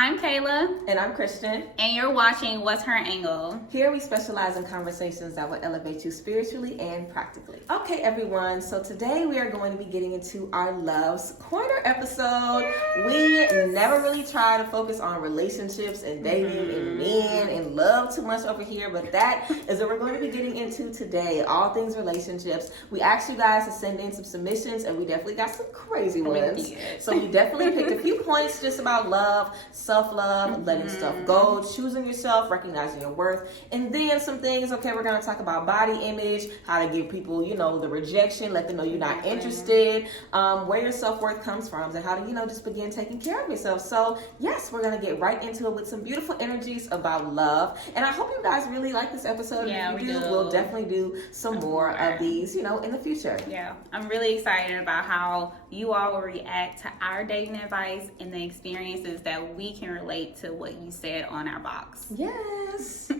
I'm Kayla. And I'm Christian. And you're watching What's Her Angle? Here we specialize in conversations that will elevate you spiritually and practically. Okay, everyone. So today we are going to be getting into our Loves Corner episode. Yes. We never really try to focus on relationships and dating and men and love too much over here, but that is what we're going to be getting into today. All things relationships. We asked you guys to send in some submissions, and we definitely got some crazy ones. So we definitely picked a few points just about love, self-love, letting stuff go, choosing yourself, recognizing your worth, and then some things. Okay, we're going to talk about body image, how to give people, the rejection, let them know you're not interested, where your self-worth comes from, and how to, just begin taking care of yourself. So yes, we're going to get right into it with some beautiful energies about love, and I hope you guys really like this episode. Yeah, if you do, we'll definitely do some more of these, in the future. Yeah, I'm really excited about how you all will react to our dating advice and the experiences that we can relate to what you said on our box. Yes.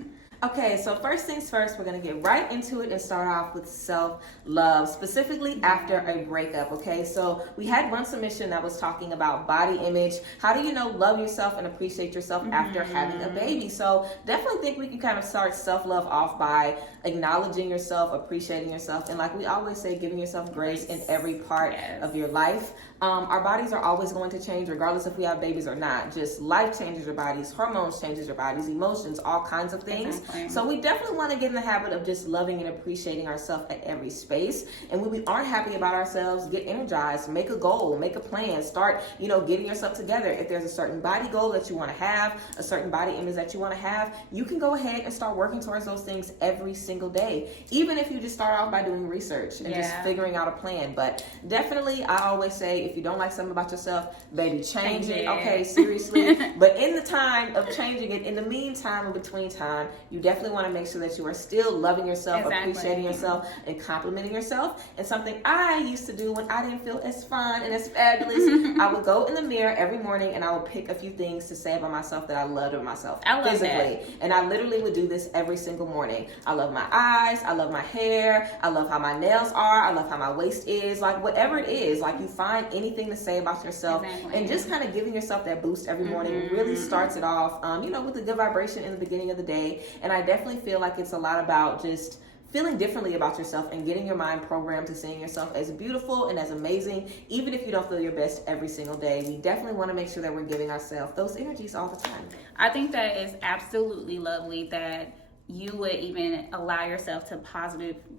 Okay, so first things first, we're going to get right into it and start off with self-love, specifically after a breakup, okay? So we had one submission that was talking about body image. How do you love yourself and appreciate yourself after having a baby? So definitely think we can kind of start self-love off by acknowledging yourself, appreciating yourself, and like we always say, giving yourself grace in every part of your life. Our bodies are always going to change regardless if we have babies or not. Just life changes your bodies, hormones changes your bodies, emotions, all kinds of things. Exactly. So we definitely want to get in the habit of just loving and appreciating ourselves at every space. And when we aren't happy about ourselves, get energized, make a goal, make a plan, start, getting yourself together. If there's a certain body goal that you want to have, a certain body image that you want to have, you can go ahead and start working towards those things every single day. Even if you just start off by doing research and just figuring out a plan. But definitely, I always say, if you don't like something about yourself, baby, change it. Okay, seriously. But in the time of changing it, in the meantime, in between time, you definitely want to make sure that you are still loving yourself, appreciating yourself, and complimenting yourself. And something I used to do when I didn't feel as fun and as fabulous, I would go in the mirror every morning and I would pick a few things to say about myself that I loved about myself physically. And I literally would do this every single morning. I love my eyes, I love my hair, I love how my nails are, I love how my waist is, like whatever it is, like you find anything to say about yourself and just kind of giving yourself that boost every morning really starts it off, with a good vibration in the beginning of the day. And I definitely feel like it's a lot about just feeling differently about yourself and getting your mind programmed to seeing yourself as beautiful and as amazing, even if you don't feel your best every single day. We definitely want to make sure that we're giving ourselves those energies all the time. I think that is absolutely lovely that you would even allow yourself to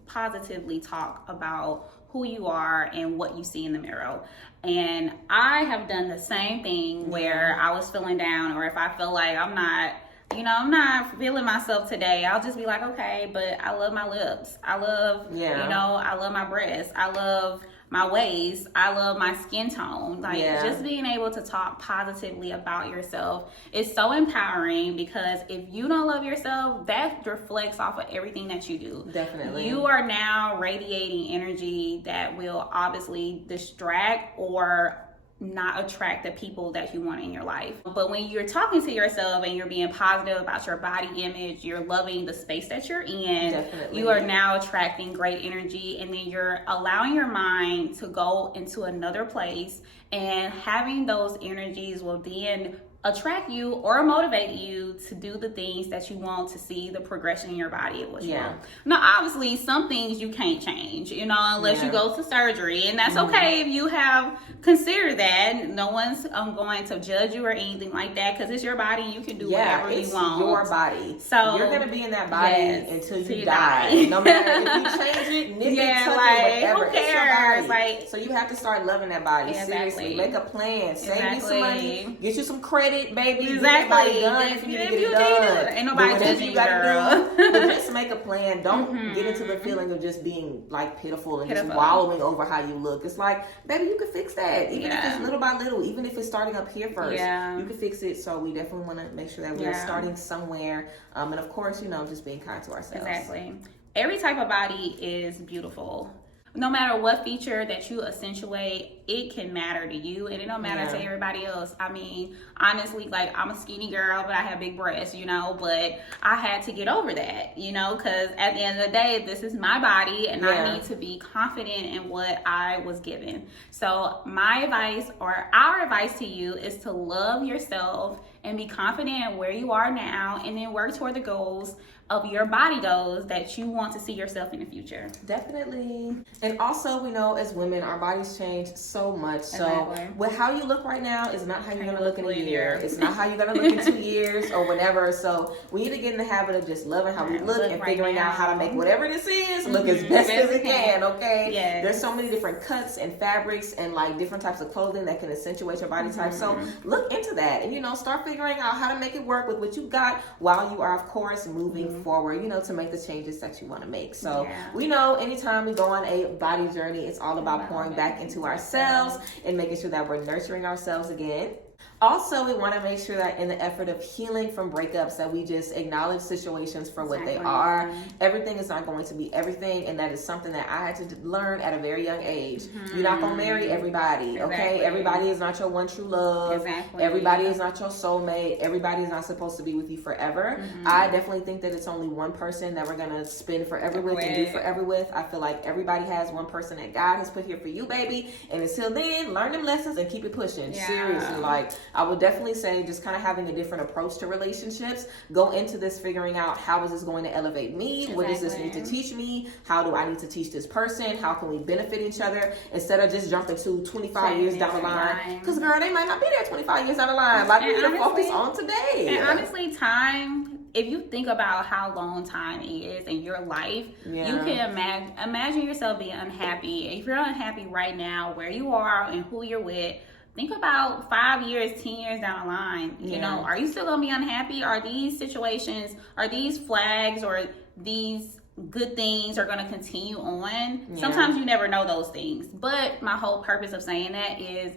positively talk about who you are and what you see in the mirror. And I have done the same thing where I was feeling down, or if I feel like I'm not feeling myself today, I'll just be like, okay, but I love my lips. I love, I love my breasts. I love my waist. I love my skin tone. Just being able to talk positively about yourself is so empowering, because if you don't love yourself, that reflects off of everything that you do. Definitely. You are now radiating energy that will obviously distract or not attract the people that you want in your life. But when you're talking to yourself and you're being positive about your body image, you're loving the space that you're in, you are now attracting great energy, and then you're allowing your mind to go into another place, and having those energies will then attract you or motivate you to do the things that you want to see the progression in your body of what you want. Now, obviously, some things you can't change, unless you go to surgery, and that's okay if you have considered that. No one's going to judge you or anything like that, because it's your body. You can do whatever you want. Your body. So you're gonna be in that body until you die. No matter if you change it, nip it, tuck it, whatever. Who cares? It's your body. So you have to start loving that body. Seriously, make a plan. Save you some money. Get you some credit, baby. Exactly. Done if you need to get it done. Ain't nobody judging you, girl. But just make a plan. Don't get into the feeling of just being pitiful and just wallowing over how you look. It's like, baby, you can fix that. Even if it's little by little, even if it's starting up here first, you can fix it. So we definitely want to make sure that we're starting somewhere. And of course, just being kind to ourselves. Exactly. Every type of body is beautiful. No matter what feature that you accentuate, it can matter to you, and it don't matter to everybody else. I mean, honestly, I'm a skinny girl, but I have big breasts, but I had to get over that, because at the end of the day, this is my body, and I need to be confident in what I was given. So my advice, or our advice to you, is to love yourself and be confident in where you are now, and then work toward the goals of your body goals that you want to see yourself in the future. Definitely. And also, we know as women, our bodies change so much. So with how you look right now is not how you're going to look in a year. It's not how you're going to look in 2 years or whenever. So we need to get in the habit of just loving how we look and figuring out how to make whatever this is look as best as it can, okay? Yes. There's so many different cuts and fabrics and like different types of clothing that can accentuate your body type. So look into that and, you know, start figuring out how to make it work with what you got while you are, of course, moving forward, you know, to make the changes that you want to make. So we know anytime we go on a body journey, it's all about pouring back into ourselves and making sure that we're nurturing ourselves again. Also, we want to make sure that in the effort of healing from breakups that we just acknowledge situations for what they are. Everything is not going to be everything, and that is something that I had to learn at a very young age. You're not going to marry everybody, okay? Everybody is not your one true love. Everybody is not your soulmate. Everybody is not supposed to be with you forever. I definitely think that it's only one person that we're going to spend forever with and do forever with. I feel like everybody has one person that God has put here for you, baby. And until then, learn them lessons and keep it pushing. Seriously, like, I would definitely say just kind of having a different approach to relationships. Go into this figuring out how is this going to elevate me? What does this need to teach me? How do I need to teach this person? How can we benefit each other? Instead of just jumping to 25 years down the line. Because, girl, they might not be there 25 years down the line. Like, we need to focus on today. And honestly, time, if you think about how long time is in your life, you can imagine yourself being unhappy. If you're unhappy right now, where you are and who you're with, think about 5 years, 10 years down the line. You know, are you still going to be unhappy? Are these situations, are these flags or these good things are going to continue on? Sometimes you never know those things. But my whole purpose of saying that is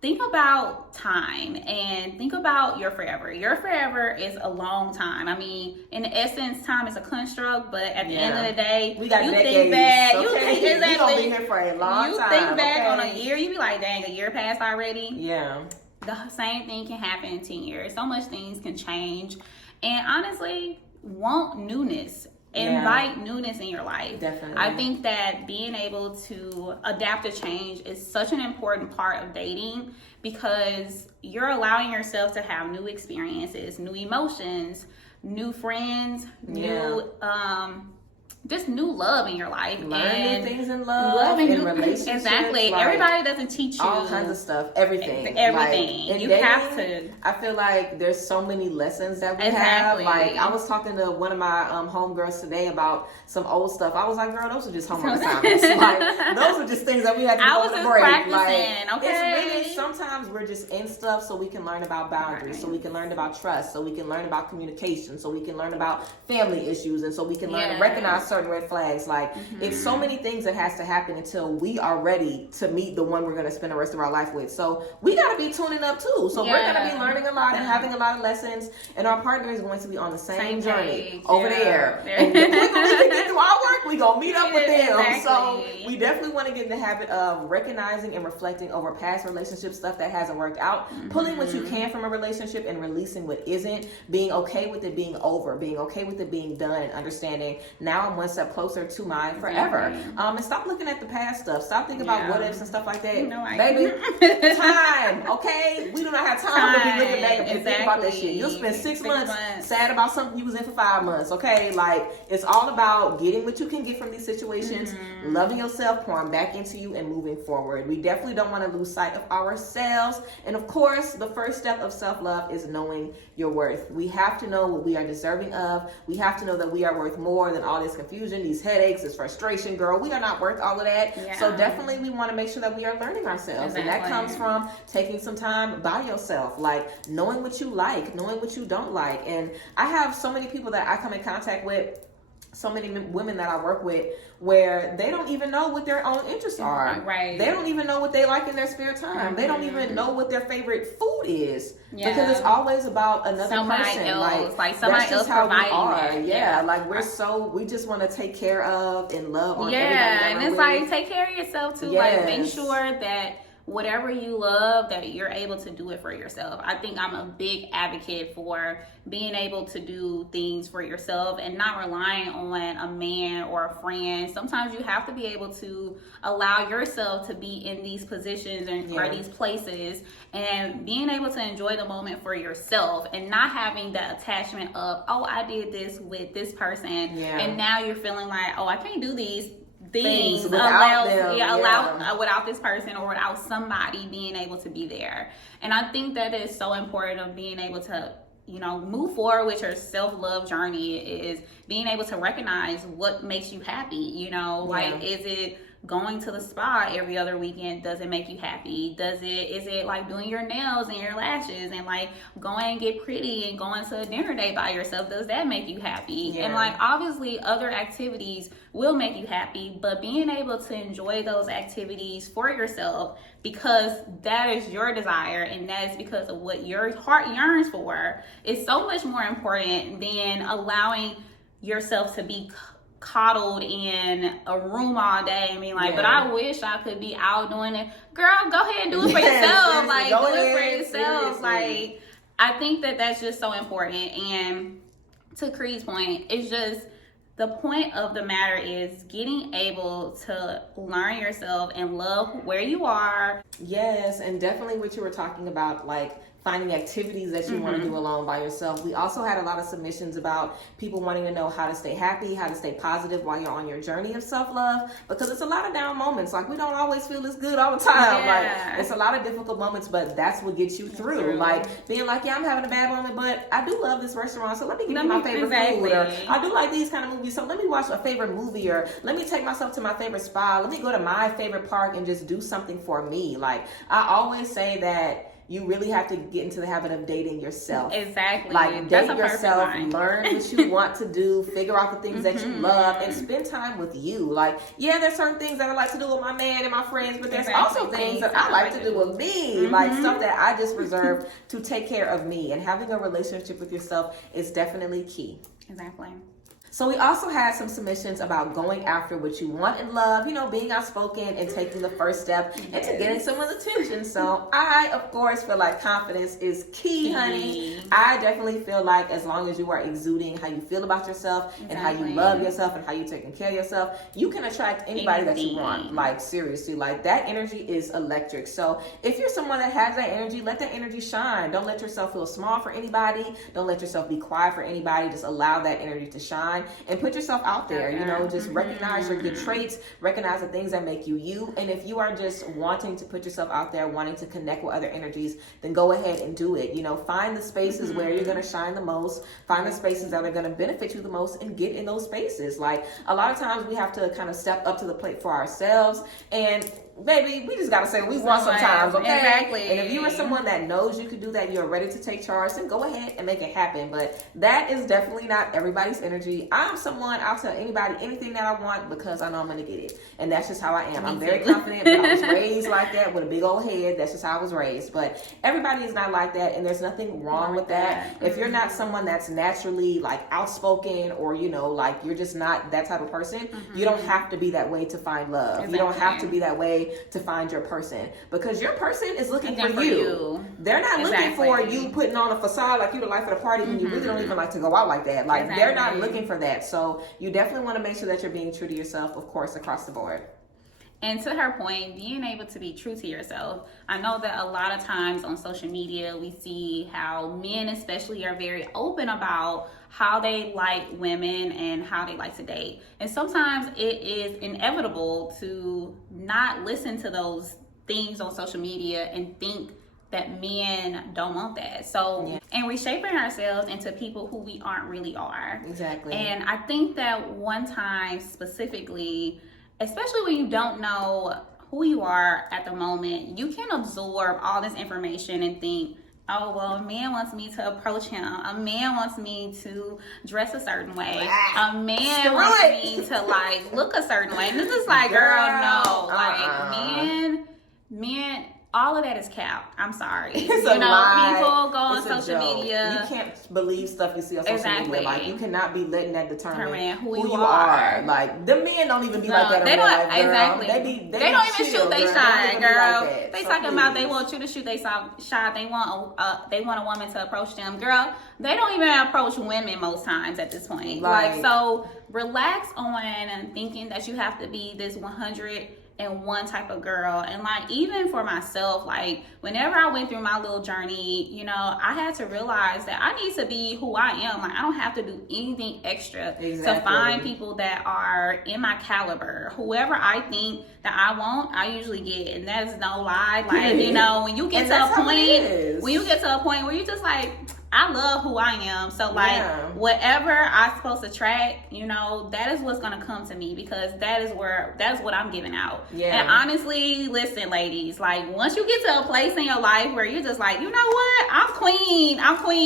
think about time and think about your forever. Your forever is a long time. I mean, in essence, time is a construct, but at the end of the day, we got you decades, think back. okay? You think we gonna be here for a long time. You think back on a year, you be like, dang, a year passed already. Yeah. The same thing can happen in 10 years. So much things can change. And honestly, want newness. Invite newness in your life. Definitely. I think that being able to adapt to change is such an important part of dating because you're allowing yourself to have new experiences, new emotions, new friends, new just new love in your life. Learn new things in love in relationships. Exactly. Like, everybody doesn't teach you all kinds of stuff. Everything. Everything. Like, you dating, have to. I feel like there's so many lessons that we have. Like, I was talking to one of my homegirls today about some old stuff. I was like, girl, those are just homework assignments. Like, those are just things that we had to do on the break. Practicing, like, it's really, sometimes we're just in stuff so we can learn about boundaries, so we can learn about trust, so we can learn about communication, so we can learn about family issues, and so we can learn to recognize certain red flags. Like, it's so many things that has to happen until we are ready to meet the one we're going to spend the rest of our life with. So we got to be tuning up too. So we're going to be learning a lot and having a lot of lessons, and our partner is going to be on the same journey over there. And the quicker we can get through our work, we going to meet up with them. So we definitely want to get in the habit of recognizing and reflecting over past relationship stuff that hasn't worked out, pulling what you can from a relationship and releasing what isn't, being okay with it being over, being okay with it being done, and understanding now I'm one step closer to mine forever. And stop looking at the past stuff. Stop thinking about what ifs and stuff like that. Baby, time, okay? We do not have time to be looking back and think about that shit. You'll spend 6 months sad about something you was in for 5 months, okay? Like, it's all about getting what you can get from these situations, loving yourself, pouring back into you, and moving forward. We definitely don't want to lose sight of ourselves. And of course, the first step of self-love is knowing your worth. We have to know what we are deserving of. We have to know that we are worth more than all this confusion, these headaches, this frustration, girl. We are not worth all of that. So definitely we want to make sure that we are learning ourselves. And that comes from taking some time by yourself, like knowing what you like, knowing what you don't like. And I have so many people that I come in contact with, so many women that I work with, where they don't even know what their own interests are. They don't even know what they like in their spare time. They don't even know what their favorite food is. Because it's always about another person. Like somebody else providing that. Like we just want to take care of and love on everybody. And it's like, take care of yourself too. Like, make sure that whatever you love, that you're able to do it for yourself. I think I'm a big advocate for being able to do things for yourself and not relying on a man or a friend. Sometimes you have to be able to allow yourself to be in these positions or these places, and being able to enjoy the moment for yourself and not having that attachment of, oh, I did this with this person, and now you're feeling like, oh, I can't do these things without this person or without somebody being able to be there. And I think that is so important, of being able to, you know, move forward with your self-love journey, is being able to recognize what makes you happy. You know, like, is it going to the spa every other weekend? Does it make you happy? Is it like doing your nails and your lashes and like going and get pretty and going to a dinner date by yourself? Does that make you happy? And like, obviously other activities will make you happy, but being able to enjoy those activities for yourself, because that is your desire and that is because of what your heart yearns for, is so much more important than allowing yourself to be coddled in a room all day and being like, but I wish I could be out doing it. Girl, go ahead and do it for yourself. Like, do it for yourself. Like, I think that that's just so important. And to Creed's point, it's just, the point of the matter is getting able to learn yourself and love where you are. Yes, and definitely what you were talking about, like finding activities that you want to do alone by yourself. We also had a lot of submissions about people wanting to know how to stay happy, how to stay positive while you're on your journey of self-love, because it's a lot of down moments. Like, we don't always feel this good all the time. Like, it's a lot of difficult moments, but that's what gets you through. Like, being like, I'm having a bad moment, but I do love this restaurant, so let me give you my favorite food. Or I do like these kind of movies, so let me watch a favorite movie, or let me take myself to my favorite spa. Let me go to my favorite park and just do something for me. Like, I always say that you really have to get into the habit of dating yourself. Exactly. Like, date yourself, learn what you want to do, figure out the things that you love, and spend time with you. Like, there's certain things that I like to do with my man and my friends, but there's also things that I like to do with me. Like, stuff that I just reserve to take care of me. And having a relationship with yourself is definitely key. Exactly. So we also had some submissions about going after what you want in love, you know, being outspoken and taking the first step into getting someone's attention. So I, of course, feel like confidence is key, honey. I definitely feel like as long as you are exuding how you feel about yourself and how you love yourself and how you're taking care of yourself, you can attract anybody that you want. Like, seriously, like, that energy is electric. So if you're someone that has that energy, let that energy shine. Don't let yourself feel small for anybody. Don't let yourself be quiet for anybody. Just allow that energy to shine. And put yourself out there, you know, just recognize your good traits, recognize the things that make you you. And if you are just wanting to put yourself out there, wanting to connect with other energies, then go ahead and do it. You know, find the spaces where you're going to shine the most, find the spaces that are going to benefit you the most, and get in those spaces. Like, a lot of times we have to kind of step up to the plate for ourselves, and baby, we just gotta say we want sometimes, okay? Exactly. And if you are someone that knows you can do that, you're ready to take charge, then go ahead and make it happen. But that is definitely not everybody's energy. I'm someone, I'll tell anybody anything that I want because I know I'm gonna get it. And that's just how I am. I'm very confident, but I was raised like that with a big old head. That's just how I was raised. But everybody is not like that, and there's nothing wrong with that. If you're not someone that's naturally like outspoken, or, you know, like, you're just not that type of person, you don't have to be that way to find love. Exactly. You don't have to be that way to find your person, because your person is looking for you. They're not looking for you putting on a facade like you the life of the party when you really don't even like to go out like that. Like, they're not looking for that. So you definitely want to make sure that you're being true to yourself, of course, across the board. And to her point, being able to be true to yourself. I know that a lot of times on social media, we see how men especially are very open about how they like women and how they like to date. And sometimes it is inevitable to not listen to those things on social media and think that men don't want that. So, and reshaping ourselves into people who we aren't really are. Exactly. And I think that one time specifically, especially when you don't know who you are at the moment, you can absorb all this information and think, oh, well, a man wants me to approach him. A man wants me to dress a certain way. A man wants me to, like, look a certain way. And this is like, girl, no. Like, men all of that is cap. I'm sorry. It's a lie. People go on It's a social joke. media. You can't believe stuff you see on social media. Like, you cannot be letting that determine who you are. Like, the men don't even be like that in real life, girl. Exactly. They don't even shoot they shot, girl. Like they talking about they want you to shoot they shot. They want a woman to approach them, girl. They don't even approach women most times at this point. Like, so relax on thinking that you have to be this 101 type of girl. And like, even for myself, like whenever I went through my little journey, you know, I had to realize that I need to be who I am. Like, I don't have to do anything extra to find people that are in my caliber. Whoever I think that I want, I usually get, and that's no lie. Like, you know, when you get to a point where you just like, I love who I am. So like, whatever I'm supposed to attract, you know, that is what's going to come to me, because that's what I'm giving out. Yeah. And honestly, listen, ladies, like once you get to a place in your life where you're just like, you know what? I'm queen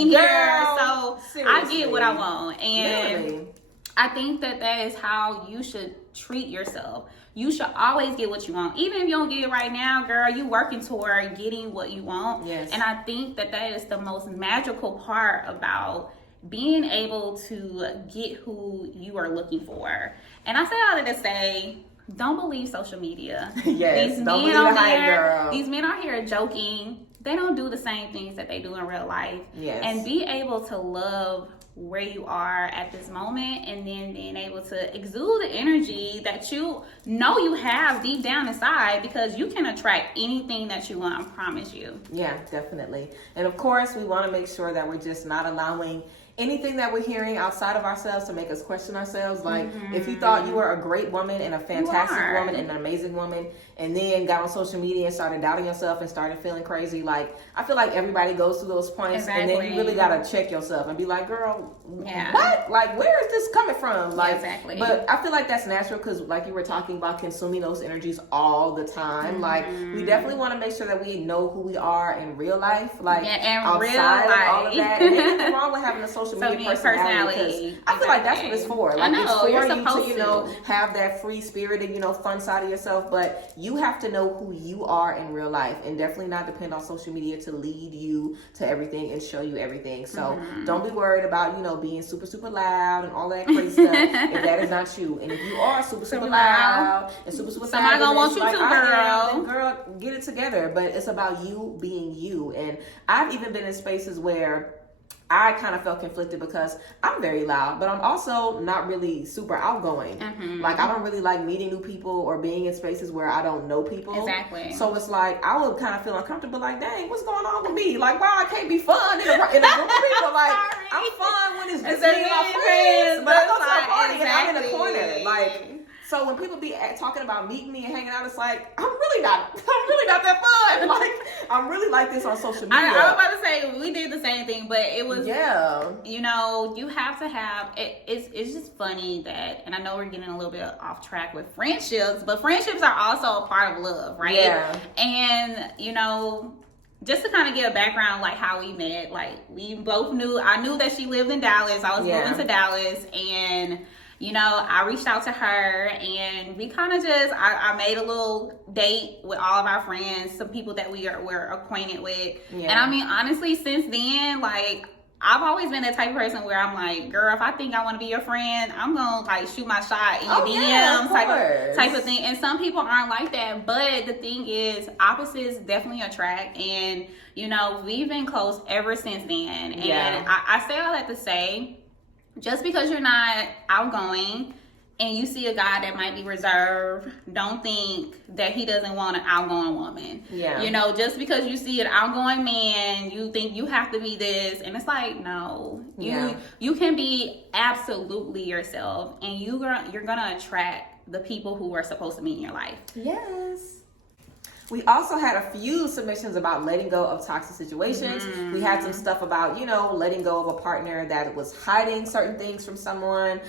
here. So seriously, I get what I want. And literally, I think that is how you should treat yourself. You should always get what you want. Even if you don't get it right now, girl, you working toward getting what you want. Yes. And I think that is the most magical part about being able to get who you are looking for. And I say all that to say, don't believe social media. Yes, these don't men believe the hype, girl. These men out here joking. They don't do the same things that they do in real life. Yes. And be able to love where you are at this moment, and then being able to exude the energy that you know you have deep down inside, because you can attract anything that you want, I promise you. Yeah, definitely. And of course, we want to make sure that we're just not allowing anything that we're hearing outside of ourselves to make us question ourselves. Like, if you thought you were a great woman and a fantastic woman and an amazing woman, and then got on social media and started doubting yourself and started feeling crazy, like, I feel like everybody goes through those points. And then you really got to check yourself and be like, girl, what? Like, where is this coming from? Like, but I feel like that's natural, because like you were talking about, consuming those energies all the time. Like, we definitely want to make sure that we know who we are in real life, like outside of all of that. And there's nothing wrong with having a social media personality. I feel like that's what it's for. Like, it's for you to, you know, have that free spirited, you know, fun side of yourself, but you have to know who you are in real life, and definitely not depend on social media to lead you to everything and show you everything. So don't be worried about, you know, being super, super loud and all that crazy stuff if that is not you. And if you are super, super loud and super, super somebody gonna want you like, to, girl. Then girl, get it together. But it's about you being you. And I've even been in spaces where I kind of felt conflicted, because I'm very loud, but I'm also not really super outgoing. Like, I don't really like meeting new people or being in spaces where I don't know people. Exactly. So it's like, I would kind of feel uncomfortable, like, dang, what's going on with me? Like, why I can't be fun in a group of people? Like, I'm fun when it's just me and my friends, but I go to a party and I'm in a corner. Like, so when people be talking about meeting me and hanging out, it's like, I'm really not that fun. Like, I'm really like this on social media. I was about to say, we did the same thing, but it was, you know, you have to have, it's just funny that, and I know we're getting a little bit off track with friendships, but friendships are also a part of love, right? Yeah. And, you know, just to kind of get a background, like how we met, like we both I knew that she lived in Dallas. I was moving to Dallas, and you know, I reached out to her, and we kind of just, I made a little date with all of our friends, some people that we're acquainted with. Yeah. And I mean, honestly, since then, like, I've always been that type of person where I'm like, girl, if I think I want to be your friend, I'm going to like shoot my shot in your DMs type of thing. And some people aren't like that. But the thing is, opposites definitely attract. And, you know, we've been close ever since then. And I say all that to say, just because you're not outgoing and you see a guy that might be reserved, don't think that he doesn't want an outgoing woman. Yeah. You know, just because you see an outgoing man, you think you have to be this. And it's like, no. You can be absolutely yourself, and you're gonna attract the people who are supposed to be in your life. Yes. We also had a few submissions about letting go of toxic situations. We had some stuff about, you know, letting go of a partner that was hiding certain things from someone.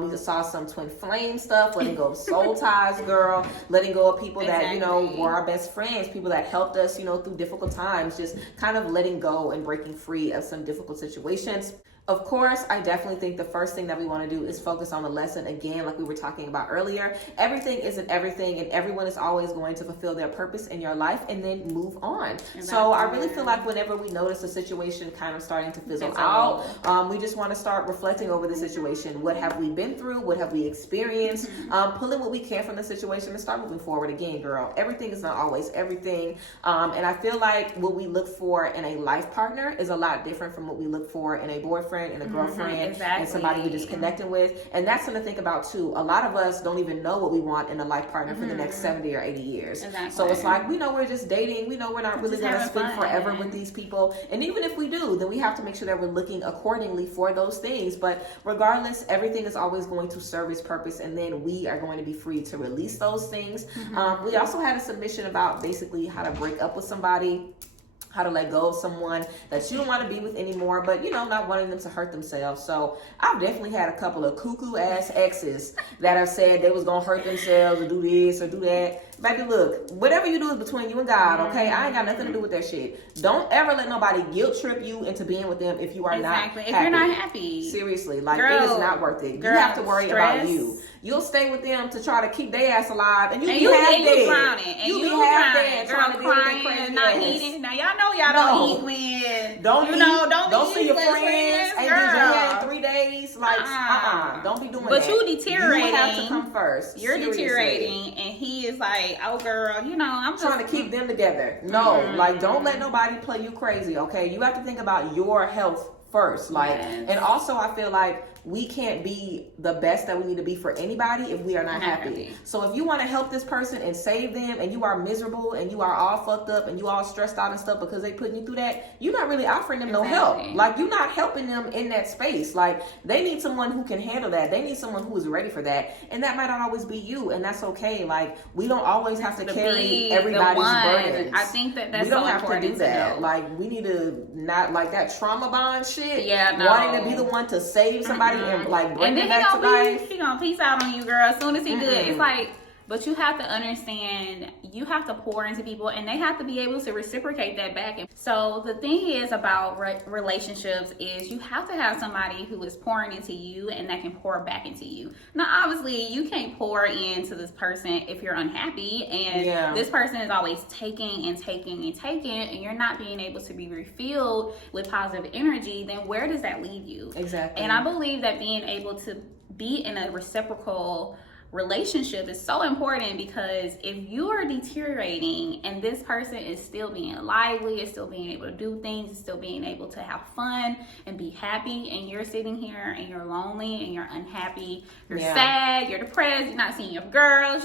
We just saw some twin flame stuff, letting go of soul ties, girl, letting go of people that, you know, were our best friends, people that helped us, you know, through difficult times, just kind of letting go and breaking free of some difficult situations. Of course, I definitely think the first thing that we want to do is focus on the lesson again, like we were talking about earlier. Everything isn't everything, and everyone is always going to fulfill their purpose in your life and then move on. Exactly. So I really feel like whenever we notice a situation kind of starting to fizzle out, we just want to start reflecting over the situation. What have we been through? What have we experienced? Pulling what we can from the situation and start moving forward again, girl. Everything is not always everything. And I feel like what we look for in a life partner is a lot different from what we look for in a boyfriend and a girlfriend and somebody we're just connecting with. And that's something to think about too. A lot of us don't even know what we want in a life partner for the next 70 or 80 years. So it's like, we know we're just dating. We know we're not really going to spend forever with these people. And even if we do, then we have to make sure that we're looking accordingly for those things. But regardless, everything is always going to serve its purpose, and then we are going to be free to release those things. We also had a submission about basically how to break up with somebody, how to let go of someone that you don't want to be with anymore, but not wanting them to hurt themselves. So I've definitely had a couple of cuckoo ass exes that have said they was gonna hurt themselves or do this or do that. Baby, look, whatever you do is between you and God, okay? I ain't got nothing to do with that shit. Don't ever let nobody guilt trip you into being with them if you are not happy. If you're not happy. Seriously, like, it is not worth it. You have to worry about you. You'll stay with them to try to keep their ass alive, and you be half dead. You be half dead trying to deal with their crazy not ass. eating. Now y'all know y'all don't eat when don't see your friends and girl. you had 3 days. Like, don't be doing that. But you deteriorating. You have to come first. You're Seriously. deteriorating, and he is like, oh girl, I'm just trying to keep them together. No, like, don't let nobody play you crazy. Okay, you have to think about your health first. Like, and also I feel like we can't be the best that we need to be for anybody if we are not happy. So if you want to help this person and save them, and you are miserable and you are all fucked up and you all stressed out and stuff because they putting you through that, you're not really offering them no help. Like, you're not helping them in that space. Like, they need someone who can handle that. They need someone who is ready for that, and that might not always be you, and that's okay. Like, we don't always have to carry everybody's burdens. I think that's we don't so have to do that. To like, we need to not like that trauma bond shit. Yeah, no. Wanting to be the one to save somebody and like bring them back to life. He gonna peace out on you, girl, as soon as he good. It's like, but you have to understand, you have to pour into people, and they have to be able to reciprocate that back. So the thing is about relationships is you have to have somebody who is pouring into you and that can pour back into you. Now, obviously, you can't pour into this person if you're unhappy, and this person is always taking and taking and taking, and you're not being able to be refilled with positive energy. Then where does that leave you? Exactly. And I believe that being able to be in a reciprocal relationship is so important, because if you are deteriorating and this person is still being lively, is still being able to do things, is still being able to have fun and be happy, and you're sitting here and you're lonely and you're unhappy, you're sad, you're depressed, you're not seeing your girls,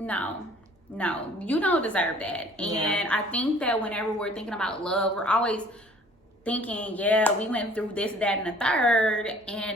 no, you don't deserve that. And I think that whenever we're thinking about love, we're always thinking, we went through this, that, and the third,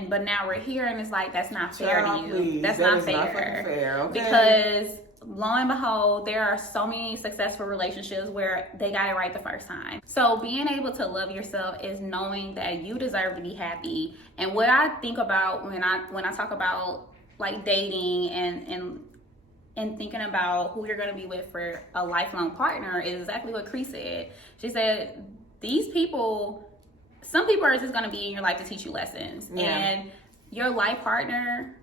but now we're here, and it's like, that's not fair to you. Please. That's that not is fair. Not fair. Okay. Because lo and behold, there are so many successful relationships where they got it right the first time. So being able to love yourself is knowing that you deserve to be happy. And what I think about when I talk about like dating and thinking about who you're going to be with for a lifelong partner is exactly what Cree said. She said, some people are just going to be in your life to teach you lessons. And your life partner,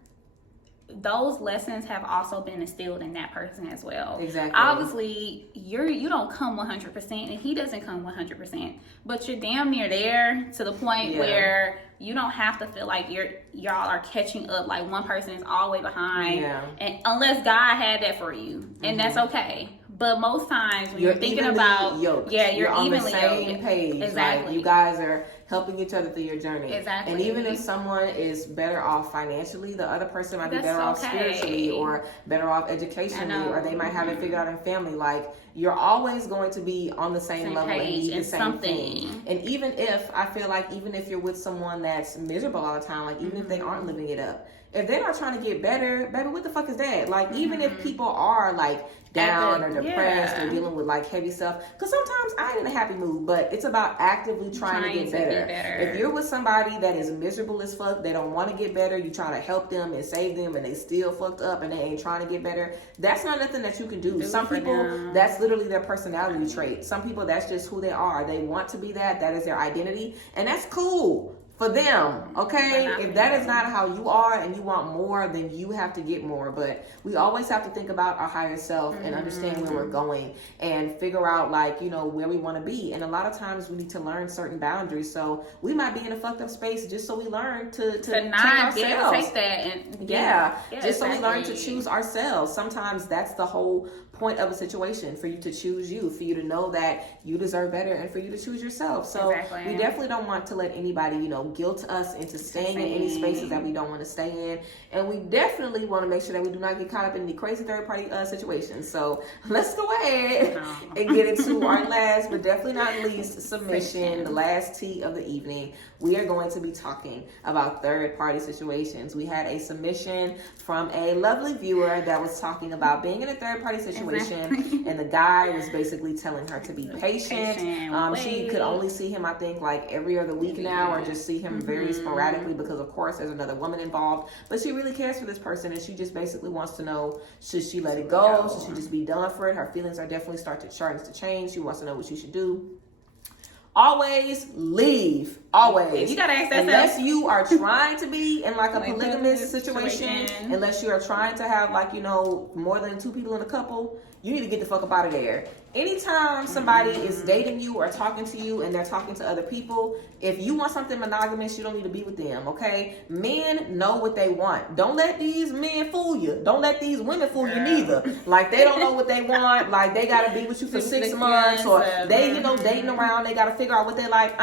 those lessons have also been instilled in that person as well. Exactly. Obviously, you don't come 100%, and he doesn't come 100%, but you're damn near there to the point where you don't have to feel like y'all are catching up, like one person is all the way behind. And unless God had that for you, and that's okay. But most times when you're thinking about yoked. You're on evenly the same yoked. page. Exactly. Like, you guys are helping each other through your journey. Exactly. And even if someone is better off financially, the other person might be better off spiritually, or better off educationally, or they might have it figured out in family. Like, you're always going to be on the same level and need the same thing. And even if you're with someone that's miserable all the time, like even if they aren't living it up, if they're not trying to get better, baby, what the fuck is that? Like, even if people are like down or depressed or dealing with like heavy stuff, because sometimes I ain't in a happy mood, but it's about actively trying to get better. If you're with somebody that is miserable as fuck, they don't want to get better, you try to help them and save them, and they still fucked up and they ain't trying to get better, that's not nothing that you can do. Some people, that's literally their personality trait. Some people, that's just who they are. They want to be that is their identity, and that's cool. for them, okay? But not If for that you. is not how you are and you want more, then you have to get more. But we always have to think about our higher self and understand where we're going and figure out, like, you know, where we want to be. And a lot of times we need to learn certain boundaries. So we might be in a fucked up space just so we learn to not change be able to ourselves. take that and Yeah, just so we learn to exactly. choose ourselves. Sometimes that's the whole point of a situation, for you to choose you, for you to know that you deserve better, and for you to choose yourself. So Exactly. we definitely don't want to let anybody, you know, guilt us into staying in any spaces that we don't want to stay in. And we definitely want to make sure that we do not get caught up in the crazy third party situations. So let's go ahead and get into our last, but definitely not least, submission, the last tea of the evening. We are going to be talking about third party situations. We had a submission from a lovely viewer that was talking about being in a third party situation, and the guy was basically telling her to be patient. She could only see him, I think, like every other week now, or just see him very sporadically because, of course, there's another woman involved. But she really cares for this person, and she just basically wants to know, should she let it go? Should she just be done for it? Her feelings are definitely starting to change. She wants to know what she should do. Always leave. Always. You gotta ask that unless you are trying to be in like a polygamous situation, unless you are trying to have, like, you know, more than 2 people in a couple, you need to get the fuck up out of there. Anytime somebody is dating you or talking to you and they're talking to other people, if you want something monogamous, you don't need to be with them, okay? Men know what they want. Don't let these men fool you. Don't let these women fool you neither. Like, they don't know what they want. Like, they gotta be with you for 6 months, or they, you know, dating around. They gotta figure out what they like.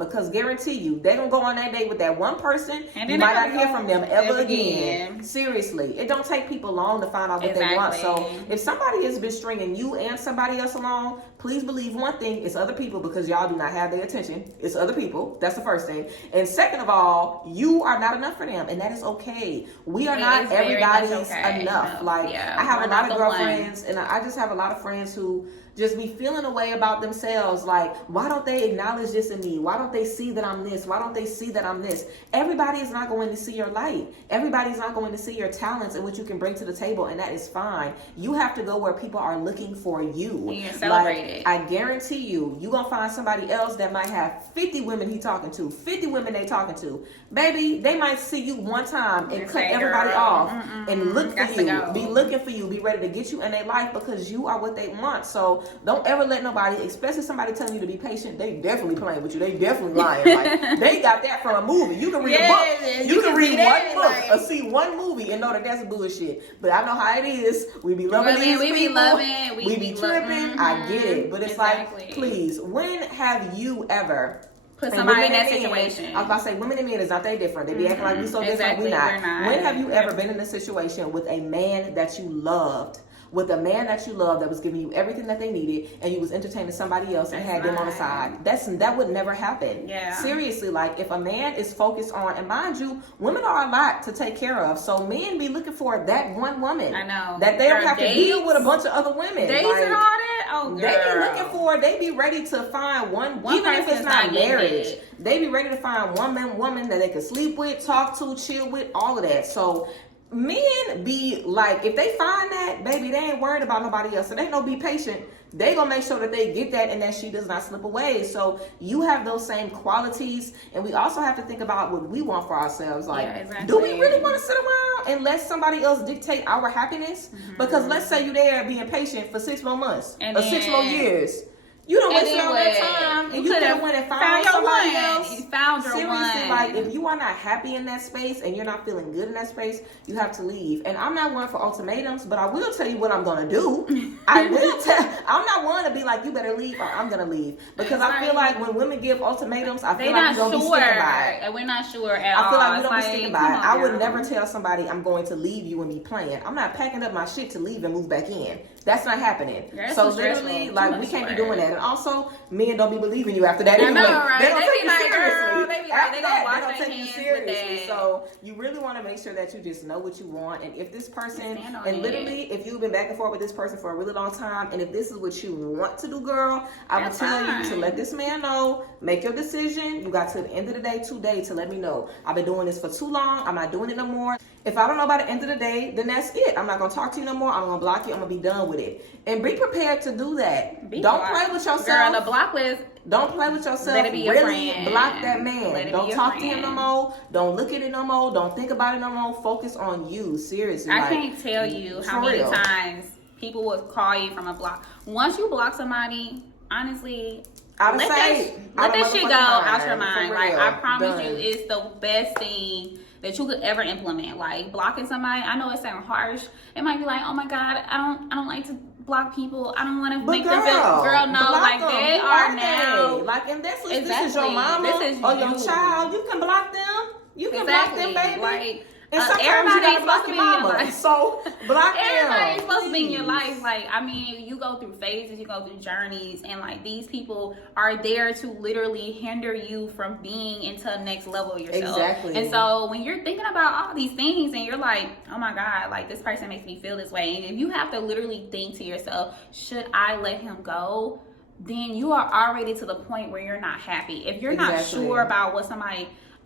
Because guarantee you, they gonna go on that date with that one person, and you might not hear from them ever again. Seriously, it don't take people long to find out what they want. So if somebody has been stringing you and somebody else along, please believe one thing: it's other people, because y'all do not have their attention. It's other people. That's the first thing. And second of all, you are not enough for them, and that is okay. We are not everybody's enough. Like, I have a lot of girlfriends, and I just have a lot of friends who just be feeling a way about themselves. Like, why don't they acknowledge this in me? Why don't they see that I'm this? Why don't they see that I'm this? Everybody is not going to see your light. Everybody's not going to see your talents and what you can bring to the table, and that is fine. You have to go where people are looking for you. You celebrate it. I guarantee you, you're going to find somebody else that might have 50 women he talking to, 50 women they talking to. Baby, they might see you one time and cut everybody off and look for you. Be looking for you. Be ready to get you in their life because you are what they want. So don't ever let nobody, especially somebody telling you to be patient, they definitely playing with you. They definitely lying. Like, they got that from a movie. You can read a book. You can read one book or see one movie and know that that's bullshit. But I know how it is. We be loving these people. We be tripping. I get it. But it's like, please, when have you ever put somebody in that situation? I was about to say, women and men is not that different. They be acting like we so different. We not. When have you ever been in a situation with a man that you loved, with a man that you love, that was giving you everything that they needed, and you was entertaining somebody else and had them on the side? That would never happen. Yeah. Seriously, like, if a man is focused on, and mind you, women are a lot to take care of, so men be looking for that one woman. I know. That they don't have to deal with a bunch of other women. Dates like, and all that? Oh, girl. They be looking for, they be ready to find one even if it's not marriage. They be ready to find one woman that they can sleep with, talk to, chill with, all of that. So men be like, if they find that, baby, they ain't worried about nobody else. So they know, be patient. They gonna make sure that they get that and that she does not slip away. So you have those same qualities, and we also have to think about what we want for ourselves. Like, do we really want to sit around and let somebody else dictate our happiness? Because let's say you there being patient for 6 more months or 6 more years. You don't waste all that time, and you could have went and found somebody else. You found your Seriously, one. like, if you are not happy in that space and you're not feeling good in that space, you have to leave. And I'm not one for ultimatums, but I will tell you what I'm gonna do. I'm not one to be like, you better leave or I'm gonna leave, because I feel like when women give ultimatums, I feel like we don't be sticking by it. We're not sure at all. I feel like we don't be sticking by it. I would never tell somebody I'm going to leave you and be playing. I'm not packing up my shit to leave and move back in. That's not happening. So literally, like, we can't be doing that. And also, men don't be believing you after that anyway. I know, right? They don't take you seriously. They After gonna that, they don't take you seriously. So you really want to make sure that you just know what you want. And if this person, and literally, if you've been back and forth with this person for a really long time, and if this is what you want to do, girl, I would tell you to let this man know. Make your decision. You got to the end of the day today to let me know. I've been doing this for too long. I'm not doing it no more. If I don't know by the end of the day, then that's it. I'm not going to talk to you no more. I'm going to block you. I'm going to be done with it. And be prepared to do that. Don't play with yourself. Girl, the block list Don't play with yourself. Let it be your Really friend. block that man. Let it Don't be your talk to friend. him no more. Don't look at it no more. Don't think about it no more. Focus on you. Seriously. I can't tell you how many real. times people will call you from a block. Once you block somebody, honestly, Out of let sight, that out of shit go motherfucking out your mind. mind. For Like, real. I promise Done. you, it's the best thing that you could ever implement. Like, blocking somebody. I know it sounds harsh. It might be like, oh my God, I don't like to block people. I don't want to make them feel. Girl, no, block like them. they Who are now. Like, if this is Exactly. your mama This is or your you. child, you can block them. You can block them, baby. Like, and sometimes everybody you gotta ain't block supposed to your be in your mama. life. So block them. Everybody's supposed to be in your please. life. Like, I mean, you go through phases, you go through journeys, and like these people are there to literally hinder you from being into the next level of yourself. Exactly. And so when you're thinking about all these things and you're like, oh my God, like this person makes me feel this way. And if you have to literally think to yourself, should I let him go? Then you are already to the point where you're not happy. If you're not sure about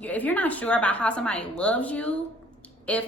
if you're not sure about how somebody loves you, if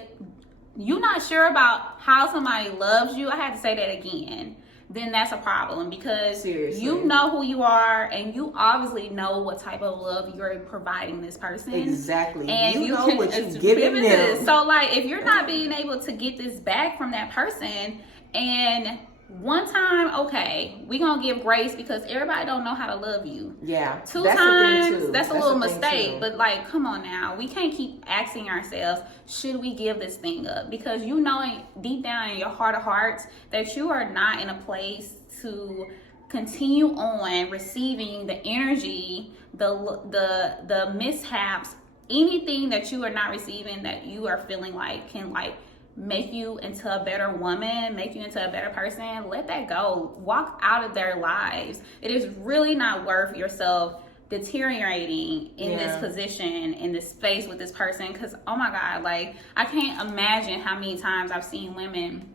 you're not sure about how somebody loves you, I had to say that again, then that's a problem, because Seriously. you know who you are and you obviously know what type of love you're providing this person. Exactly. And you know what you're it's giving limited. them. So like, if you're not being able to get this back from that person, and one time, okay, we gonna give grace because everybody don't know how to love you. Yeah. Two that's times, that's a little the thing, mistake. too. But like, come on now, we can't keep asking ourselves, should we give this thing up? Because you know deep down in your heart of hearts that you are not in a place to continue on receiving the energy, the mishaps, anything that you are not receiving that you are feeling like can like make you into a better woman, make you into a better person. Let that go. Walk out of their lives. It is really not worth yourself deteriorating in this position, in this space with this person, because oh my God, like I can't imagine how many times I've seen women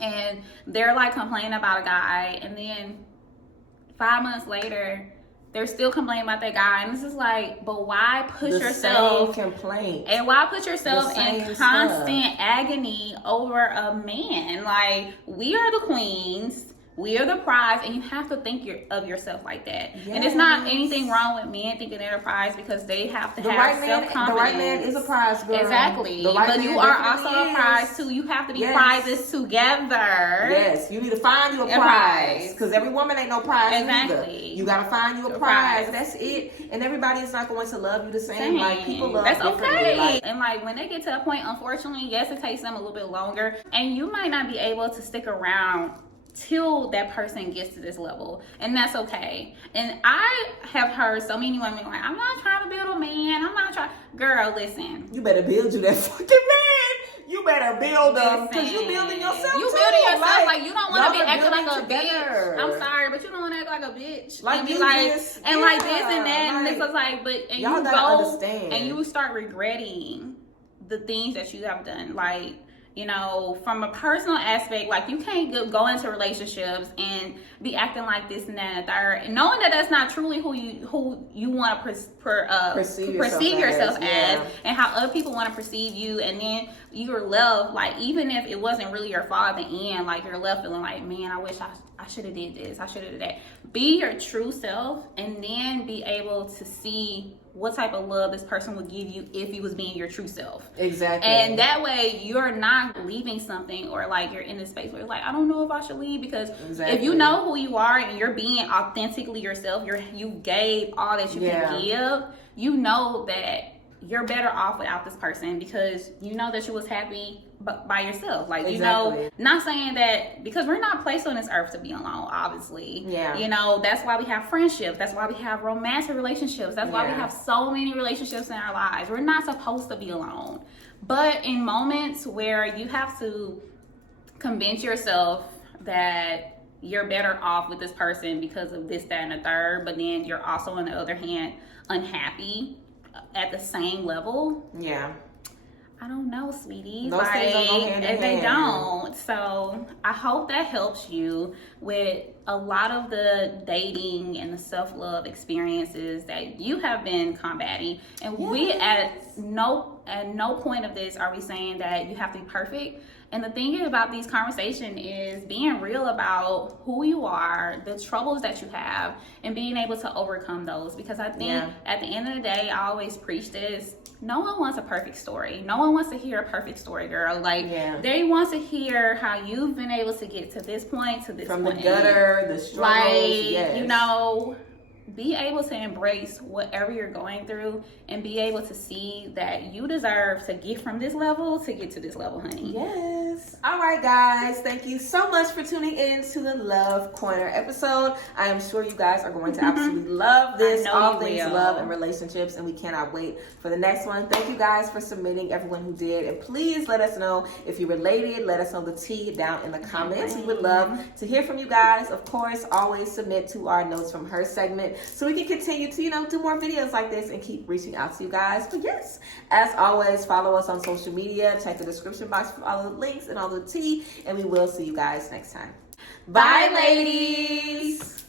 and they're like complaining about a guy, and then 5 months later they're still complaining about that guy, and this is like, but why put yourself same complaint, and why put yourself in constant stuff. agony over a man? Like, we are the queens, we are the prize, and you have to think of yourself like that. Yes. And it's not anything wrong with men thinking they're the prize, because they have to have self-confidence. The right man is a prize, girl. Exactly. The right but man you are definitely also a prize is. too. You have to be Yes. prizes together. Yes, you need to find you a prize. prize, because every woman ain't no prize Exactly. either. You gotta find you a prize. That's it. And everybody is not going to love you the same. Like, people love that's differently. okay. Like, And like, when they get to a point, unfortunately, yes, it takes them a little bit longer, and you might not be able to stick around till that person gets to this level, and that's okay. And I have heard so many women like, I'm not trying to build a man, I'm not trying. Girl, listen, you better build you that fucking man. You better build them, because you building yourself. You too. building yourself, like you don't want to be y'all are acting like a building together. bitch. I'm sorry, but you don't want to act like a bitch. Like and be you like, just- and like this and that, yeah, and this like, is like, but and y'all you gotta go understand. and you start regretting the things that you have done, like, you know, from a personal aspect. Like, you can't go into relationships and be acting like this and that and the third, and knowing that that's not truly who you want to perceive yourself as, and how other people want to perceive you. And then you're left, like, even if it wasn't really your fault at the end, like, you're left feeling like, man, I wish I should have did this, I should have did that. Be your true self, and then be able to see what type of love this person would give you if you was being your true self. Exactly. And that way you're not leaving something, or like you're in this space where you're like, I don't know if I should leave, because if you know who you are and you're being authentically yourself, you gave all that you can give, you know that you're better off without this person, because you know that you was happy by yourself. Like, you know, not saying that, because we're not placed on this earth to be alone, obviously. You know, that's why we have friendships, that's why we have romantic relationships, that's why we have so many relationships in our lives. We're not supposed to be alone. But in moments where you have to convince yourself that you're better off with this person because of this, that, and the third, but then you're also, on the other hand, unhappy at the same level. I don't know, sweetie. Those things don't go hand in they hand. don't. So I hope that helps you with a lot of the dating and the self-love experiences that you have been combating, and we at no point of this are we saying that you have to be perfect. And the thing about these conversations is being real about who you are, the troubles that you have, and being able to overcome those. Because I think at the end of the day, I always preach this: no one wants a perfect story. No one wants to hear a perfect story, girl. Like, they want to hear how you've been able to get to this point, to this from point. From the gutter, the struggles, like, you know, be able to embrace whatever you're going through and be able to see that you deserve to get from this level to get to this level, honey. Yes. All right, guys. Thank you so much for tuning in to the Love Corner episode. I am sure you guys are going to absolutely love this. All things love and relationships, and we cannot wait for the next one. Thank you guys for submitting, everyone who did. And please let us know if you related. Let us know the tea down in the comments. We would love to hear from you guys. Of course, always submit to our Notes from Her segment so we can continue to, do more videos like this and keep reaching out to you guys. But yes, as always, follow us on social media. Check the description box for all the links and all the tea. And we will see you guys next time. Bye, ladies.